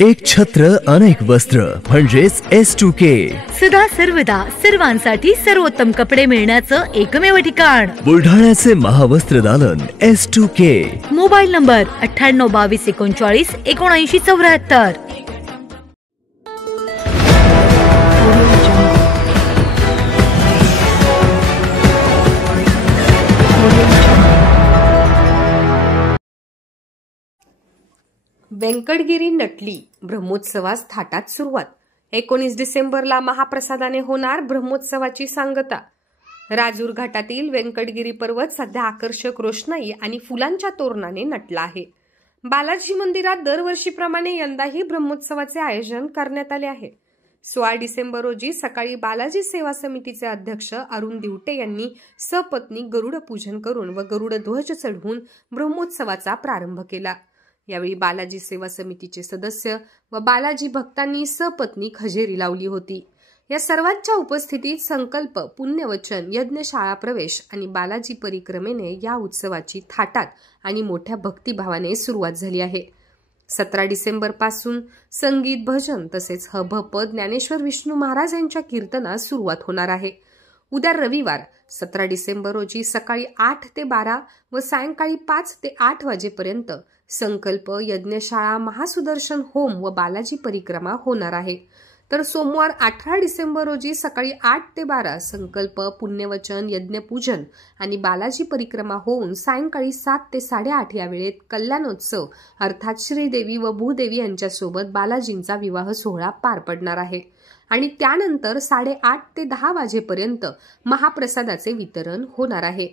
एक छत्र अनेक वस्त्र म्हणजेच S2K. सदा सर्वदा सर्वांसाठी सर्वोत्तम कपडे मिळण्याचं एकमेव ठिकाण बुलढाण्याचे महावस्त्र दालन S2K. Mobile number 98 22 39 79 74. व्यंकटगिरी नटली, ब्रह्मोत्सवास थाटात सुरुवात. 19 डिसेंबरला महाप्रसादाने होणार ब्रह्मोत्सवाची सांगता. राजूर घाटातील व्यंकटगिरी पर्वत सध्या आकर्षक रोषणाई आणि फुलांच्या तोरणाने नटला आहे. बालाजी मंदिरात दरवर्षीप्रमाणे यंदाही ब्रह्मोत्सवाचे आयोजन करण्यात आले आहे. 16 डिसेंबर रोजी सकाळी बालाजी सेवा समितीचे अध्यक्ष अरुण दिवटे यांनी सपत्नी गरुड पूजन करून व गरुड ध्वज चढवून ब्रह्मोत्सवाचा प्रारंभ केला. यावेळी बालाजी सेवा समितीचे सदस्य व बालाजी भक्तांनी सपत्नी हजेरी लावली होती. या सर्वांच्या उपस्थितीत संकल्प, पुण्यवचन, यज्ञशाळा प्रवेश आणि बालाजी परिक्रमेने या उत्सवाची थाटात आणि मोठ्या भक्तिभावाने सुरुवात झाली आहे. 17 डिसेंबर पासून संगीत, भजन तसेच हभप ज्ञानेश्वर विष्णू महाराज यांच्या कीर्तनास सुरुवात होणार आहे. उद्या रविवार 17 डिसेंबर रोजी सकाळी 8 ते 12 व सायंकाळी 5 ते 8 वाजेपर्यंत संकल्प, यज्ञशाळा, महासुदर्शन होम व बालाजी परिक्रमा होणार आहे. तर सोमवार 18 डिसेंबर रोजी सकाळी 8 ते 12 संकल्प, पुण्यवचन, यज्ञपूजन आणि बालाजी परिक्रमा होऊन सायंकाळी 7 ते 8:30 या वेळेत कल्याणोत्सव अर्थात श्रीदेवी व भूदेवी यांच्यासोबत बालाजींचा विवाह सोहळा पार पडणार आहे. आणि त्यानंतर 8:30 ते 10 वाजेपर्यंत महाप्रसादाचे वितरण होणार आहे.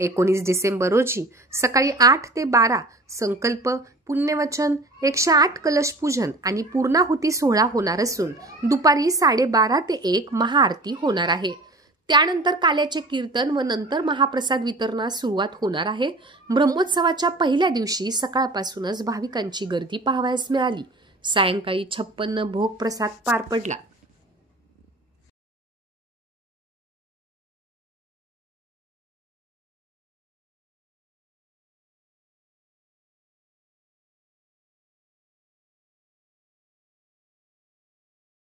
19 डिसेंबर रोजी सकाळी 8 ते 12 संकल्प, पुण्यवचन, 108 कलश पूजन आणि पूर्णाहुती सोहळा होणार असून दुपारी 12:30 ते 1 महाआरती होणार आहे. त्यानंतर काल्याचे कीर्तन व नंतर महाप्रसाद वितरणास सुरुवात होणार आहे. ब्रह्मोत्सवाच्या पहिल्या दिवशी सकाळपासूनच भाविकांची गर्दी पाहावयास मिळाली. सायंकाळी 56 भोग प्रसाद पार पडला.